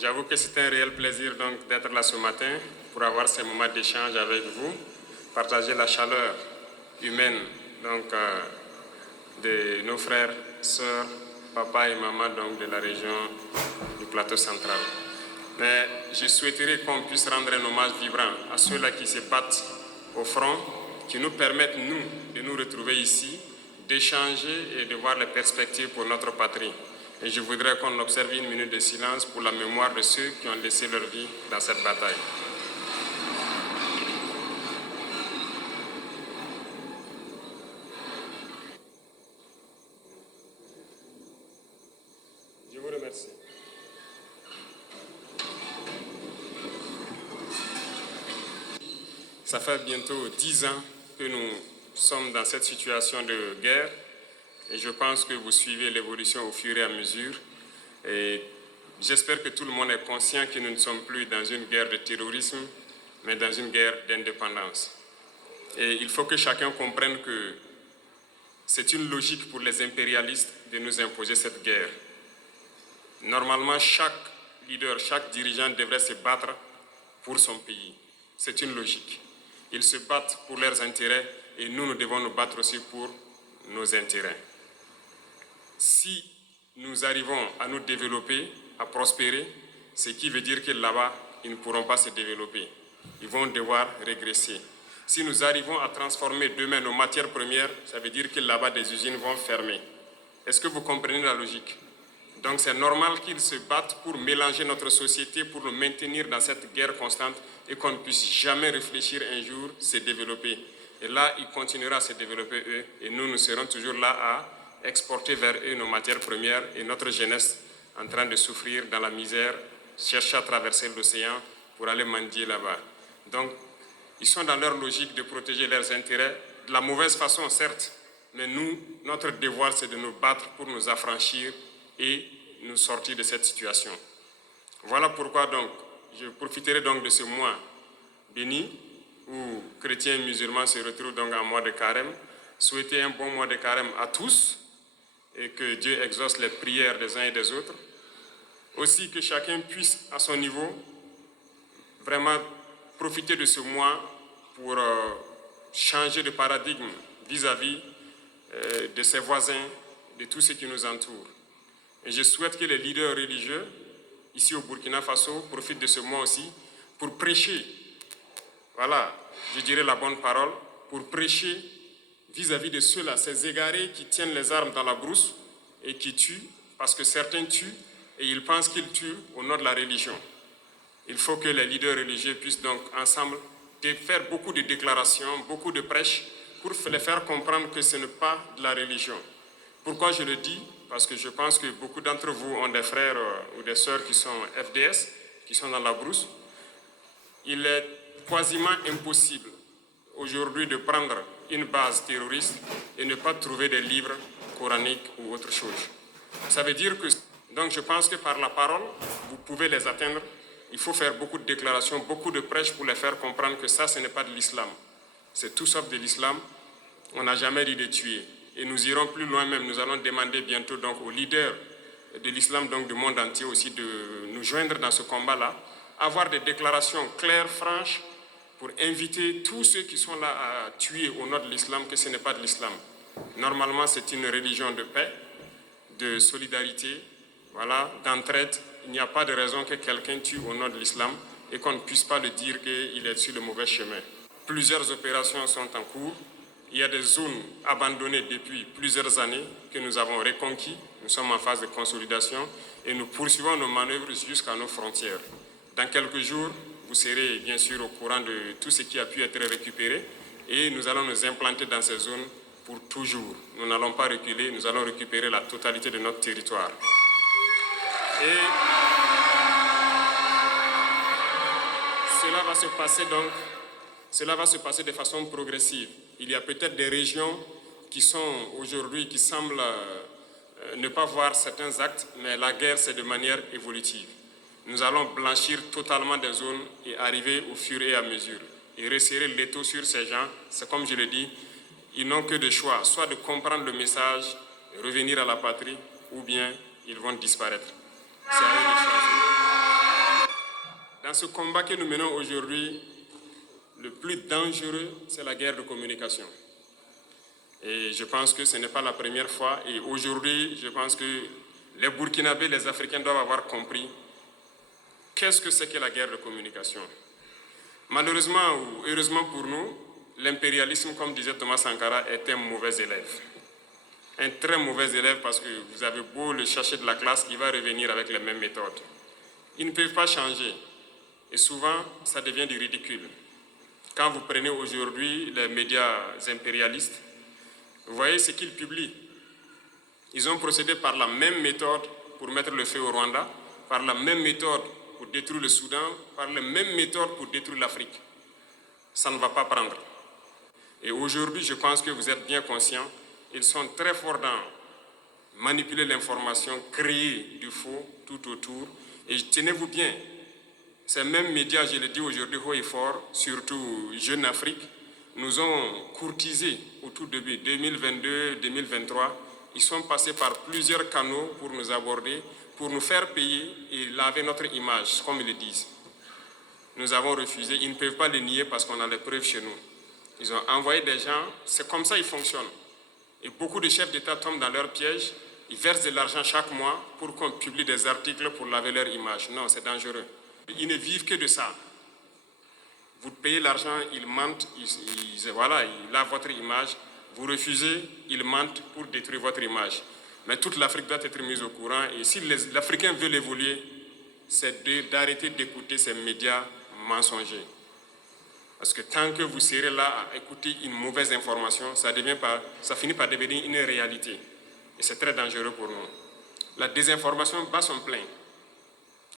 J'avoue que c'est un réel plaisir donc d'être là ce matin pour avoir ces moments d'échange avec vous, partager la chaleur humaine donc, de nos frères, sœurs, papa et maman donc, de la région du plateau central. Mais je souhaiterais qu'on puisse rendre un hommage vibrant à ceux-là qui se battent au front, qui nous permettent, nous, de nous retrouver ici, d'échanger et de voir les perspectives pour notre patrie. Et je voudrais qu'on observe une minute de silence pour la mémoire de ceux qui ont laissé leur vie dans cette bataille. Je vous remercie. Ça fait bientôt 10 ans que nous sommes dans cette situation de guerre et je pense que vous suivez l'évolution au fur et à mesure. Et j'espère que tout le monde est conscient que nous ne sommes plus dans une guerre de terrorisme, mais dans une guerre d'indépendance. Et il faut que chacun comprenne que c'est une logique pour les impérialistes de nous imposer cette guerre. Normalement, chaque leader, chaque dirigeant devrait se battre pour son pays. C'est une logique. Ils se battent pour leurs intérêts et nous devons nous battre aussi pour nos intérêts. Si nous arrivons à nous développer, à prospérer, ce qui veut dire que là-bas, ils ne pourront pas se développer. Ils vont devoir régresser. Si nous arrivons à transformer demain nos matières premières, ça veut dire que là-bas, des usines vont fermer. Est-ce que vous comprenez la logique? Donc c'est normal qu'ils se battent pour mélanger notre société, pour nous maintenir dans cette guerre constante et qu'on ne puisse jamais réfléchir un jour se développer. Et là, ils continueront à se développer eux et nous serons toujours là à exporter vers eux nos matières premières et notre jeunesse en train de souffrir dans la misère, chercher à traverser l'océan pour aller mendier là-bas. Donc, ils sont dans leur logique de protéger leurs intérêts, de la mauvaise façon certes, mais nous, notre devoir c'est de nous battre pour nous affranchir et nous sortir de cette situation. Voilà pourquoi donc, je profiterai donc de ce mois béni où chrétiens et musulmans se retrouvent donc en mois de carême, souhaiter un bon mois de carême à tous et que Dieu exauce les prières des uns et des autres. Aussi que chacun puisse à son niveau vraiment profiter de ce mois pour changer de paradigme vis-à-vis de ses voisins, de tous ceux qui nous entourent. Et je souhaite que les leaders religieux, ici au Burkina Faso, profitent de ce mois aussi pour prêcher, voilà, je dirais la bonne parole, pour prêcher vis-à-vis de ceux-là, ces égarés qui tiennent les armes dans la brousse et qui tuent, parce que certains tuent et ils pensent qu'ils tuent au nom de la religion. Il faut que les leaders religieux puissent donc ensemble faire beaucoup de déclarations, beaucoup de prêches, pour les faire comprendre que ce n'est pas de la religion. Pourquoi je le dis? Parce que je pense que beaucoup d'entre vous ont des frères ou des sœurs qui sont FDS, qui sont dans la brousse. Il est quasiment impossible aujourd'hui de prendre une base terroriste et ne pas trouver des livres coraniques ou autre chose. Ça veut dire que, donc je pense que par la parole, vous pouvez les atteindre. Il faut faire beaucoup de déclarations, beaucoup de prêches pour les faire comprendre que ça, ce n'est pas de l'islam. C'est tout sauf de l'islam. On n'a jamais dit de tuer. Et nous irons plus loin même. Nous allons demander bientôt donc aux leaders de l'islam, donc du monde entier aussi, de nous joindre dans ce combat-là, avoir des déclarations claires, franches, pour inviter tous ceux qui sont là à tuer au nom de l'islam que ce n'est pas de l'islam. Normalement, c'est une religion de paix, de solidarité, voilà, d'entraide. Il n'y a pas de raison que quelqu'un tue au nom de l'islam et qu'on ne puisse pas le dire qu'il est sur le mauvais chemin. Plusieurs opérations sont en cours. Il y a des zones abandonnées depuis plusieurs années que nous avons reconquis. Nous sommes en phase de consolidation et nous poursuivons nos manœuvres jusqu'à nos frontières. Dans quelques jours, vous serez bien sûr au courant de tout ce qui a pu être récupéré et nous allons nous implanter dans ces zones pour toujours. Nous n'allons pas reculer, nous allons récupérer la totalité de notre territoire. Et cela va se passer donc. Cela va se passer de façon progressive. Il y a peut-être des régions qui sont aujourd'hui, qui semblent ne pas voir certains actes, mais la guerre, c'est de manière évolutive. Nous allons blanchir totalement des zones et arriver au fur et à mesure. Et resserrer l'étau sur ces gens, c'est comme je l'ai dit, ils n'ont que de choix, soit de comprendre le message, revenir à la patrie, ou bien ils vont disparaître. C'est à eux de choisir. Dans ce combat que nous menons aujourd'hui, le plus dangereux, c'est la guerre de communication. Et je pense que ce n'est pas la première fois. Et aujourd'hui, je pense que les Burkinabés, les Africains doivent avoir compris qu'est-ce que c'est que la guerre de communication. Malheureusement ou heureusement pour nous, l'impérialisme, comme disait Thomas Sankara, est un mauvais élève. Un très mauvais élève parce que vous avez beau le chercher de la classe, il va revenir avec les mêmes méthodes. Ils ne peuvent pas changer. Et souvent, ça devient du ridicule. Quand vous prenez aujourd'hui les médias impérialistes, vous voyez ce qu'ils publient. Ils ont procédé par la même méthode pour mettre le feu au Rwanda, par la même méthode pour détruire le Soudan, par la même méthode pour détruire l'Afrique. Ça ne va pas prendre. Et aujourd'hui, je pense que vous êtes bien conscients, ils sont très forts dans manipuler l'information, créer du faux tout autour. Et tenez-vous bien, ces mêmes médias, je le dis aujourd'hui haut et fort, surtout Jeune Afrique, nous ont courtisés au tout début, 2022-2023. Ils sont passés par plusieurs canaux pour nous aborder, pour nous faire payer et laver notre image, comme ils le disent. Nous avons refusé, ils ne peuvent pas le nier parce qu'on a les preuves chez nous. Ils ont envoyé des gens, c'est comme ça qu'ils fonctionnent. Et beaucoup de chefs d'État tombent dans leur piège, ils versent de l'argent chaque mois pour qu'on publie des articles pour laver leur image. Non, c'est dangereux. Ils ne vivent que de ça. Vous payez l'argent, ils mentent, ils lavent votre image. Vous refusez, ils mentent pour détruire votre image. Mais toute l'Afrique doit être mise au courant. Et si l'Africain veut évoluer, c'est d'arrêter d'écouter ces médias mensongers. Parce que tant que vous serez là à écouter une mauvaise information, ça finit par devenir une réalité. Et c'est très dangereux pour nous. La désinformation bat son plein.